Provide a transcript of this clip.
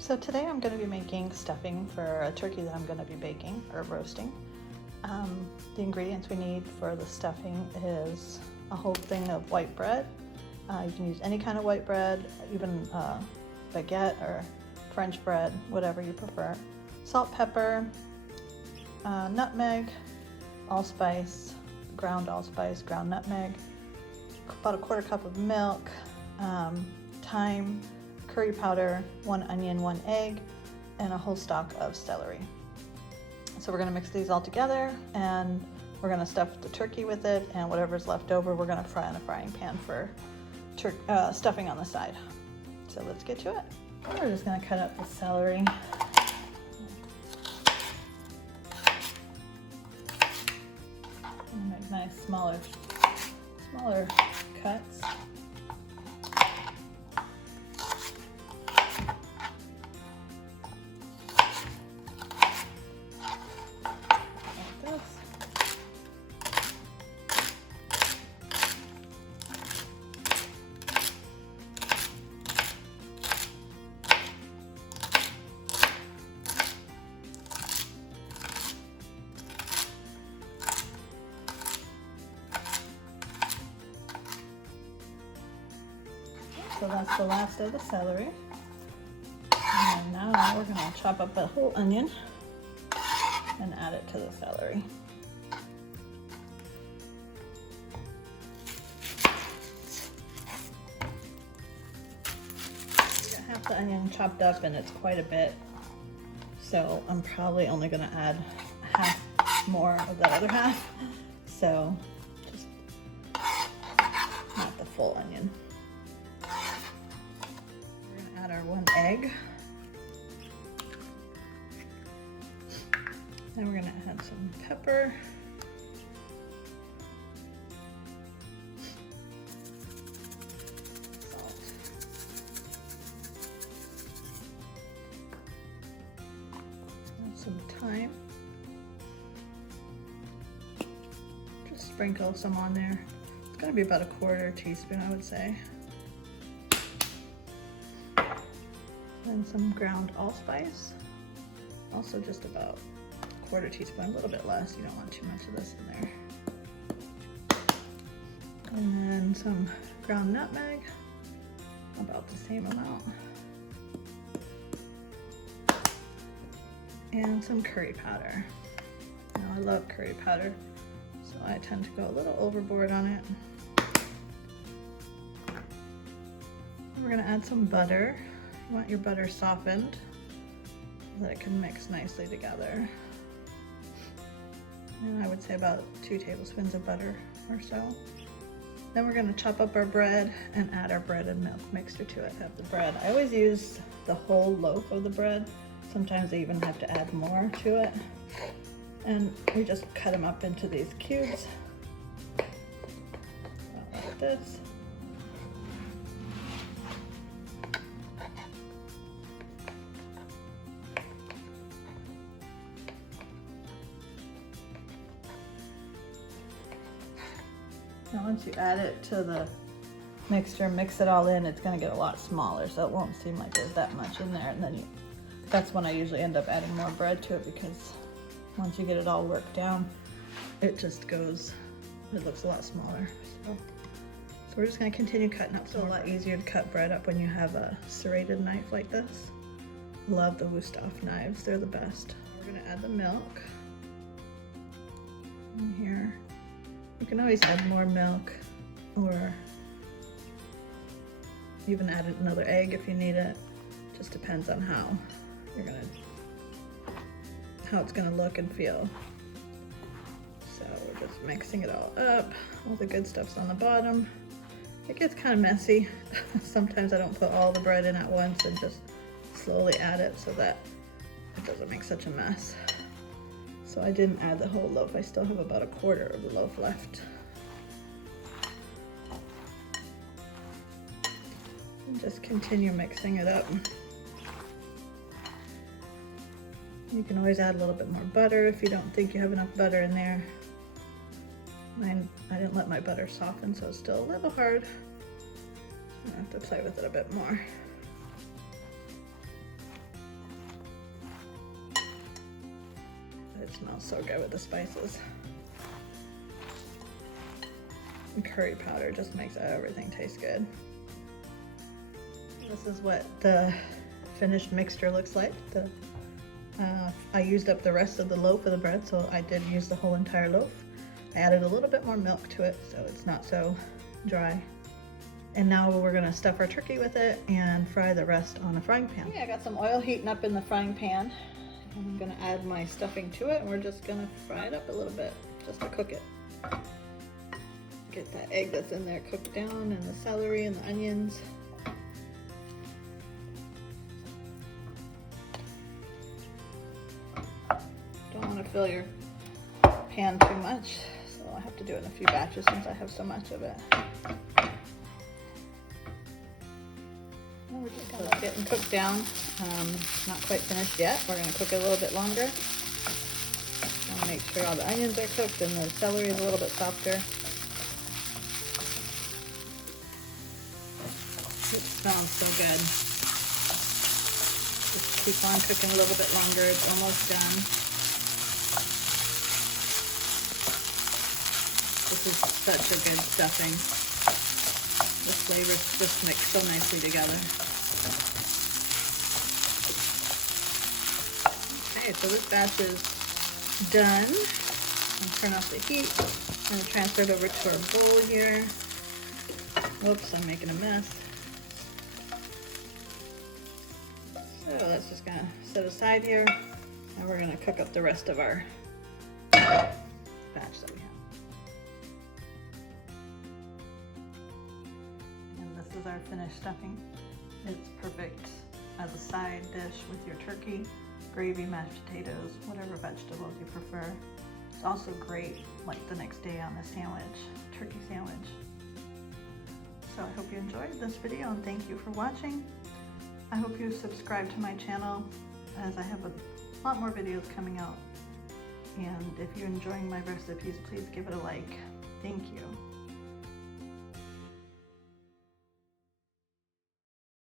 So today I'm going to be making stuffing for a turkey that I'm going to be baking or roasting. The ingredients we need for the stuffing is a whole thing of white bread. You can use any kind of white bread, even baguette or French bread, whatever you prefer. Salt, pepper, nutmeg, allspice, ground nutmeg, about a quarter cup of milk, thyme, curry powder, 1 onion, 1 egg, and a whole stalk of celery. So we're going to mix these all together, and we're going to stuff the turkey with it, and whatever's left over we're going to fry in a frying pan for stuffing on the side. So let's get to it. We're just going to cut up the celery. And make nice smaller cuts. So that's the last of the celery. And now we're going to chop up a whole onion and add it to the celery. We got half the onion chopped up, and it's quite a bit. So I'm probably only going to add half more of that other half. So just not the full onion. Add our 1 egg. Then we're going to add some pepper. Salt. And some thyme. Just sprinkle some on there. It's going to be about a 1/4 teaspoon, I would say. And some ground allspice, also just about a 1/4 teaspoon, a little bit less. You don't want too much of this in there. And then some ground nutmeg, about the same amount. And some curry powder. Now I love curry powder, so I tend to go a little overboard on it. And we're gonna add some butter. You want your butter softened so that it can mix nicely together. And I would say about 2 tablespoons of butter or so. Then we're going to chop up our bread and add our bread and milk mixture to it. Have the bread. I always use the whole loaf of the bread. Sometimes I even have to add more to it. And we just cut them up into these cubes. Like this. Now once you add it to the mixture, mix it all in, it's going to get a lot smaller, so it won't seem like there's that much in there. And then that's when I usually end up adding more bread to it, because once you get it all worked down, it just goes, it looks a lot smaller. So we're just going to continue cutting up. So a lot easier to cut bread up when you have a serrated knife like this. Love the Wusthof knives, they're the best. We're going to add the milk in here. You can always add more milk, or even add another egg if you need it. Just depends on how it's gonna look and feel. So we're just mixing it all up. All the good stuff's on the bottom. It gets kind of messy. Sometimes I don't put all the bread in at once and just slowly add it so that it doesn't make such a mess. So I didn't add the whole loaf. I still have about a 1/4 of the loaf left. And just continue mixing it up. You can always add a little bit more butter if you don't think you have enough butter in there. I didn't let my butter soften, so it's still a little hard. I have to play with it a bit more. It smells so good with the spices. And curry powder just makes everything taste good. This is what the finished mixture looks like. I used up the rest of the loaf of the bread, so I did use the whole entire loaf. I added a little bit more milk to it so it's not so dry. And now we're gonna stuff our turkey with it and fry the rest on a frying pan. Okay, I got some oil heating up in the frying pan. I'm gonna add my stuffing to it and we're just gonna fry it up a little bit just to cook it. Get that egg that's in there cooked down and the celery and the onions. Don't want to fill your pan too much, so I'll have to do it in a few batches since I have so much of it. So it's getting cooked down. Not quite finished yet. We're going to cook it a little bit longer. I'll make sure all the onions are cooked and the celery is a little bit softer. It smells so good. Just keep on cooking a little bit longer. It's almost done. This is such a good stuffing. The flavors just mix so nicely together. Okay, so this batch is done. I'll turn off the heat. I'm going to transfer it over to our bowl here. Whoops, I'm making a mess. So that's just going to set aside here. And we're going to cook up the rest of our batch that we have. This is our finished stuffing. It's perfect as a side dish with your turkey, gravy, mashed potatoes, whatever vegetables you prefer. It's also great like the next day on a sandwich, turkey sandwich. So I hope you enjoyed this video and thank you for watching. I hope you subscribe to my channel as I have a lot more videos coming out. And if you're enjoying my recipes, please give it a like. Thank you.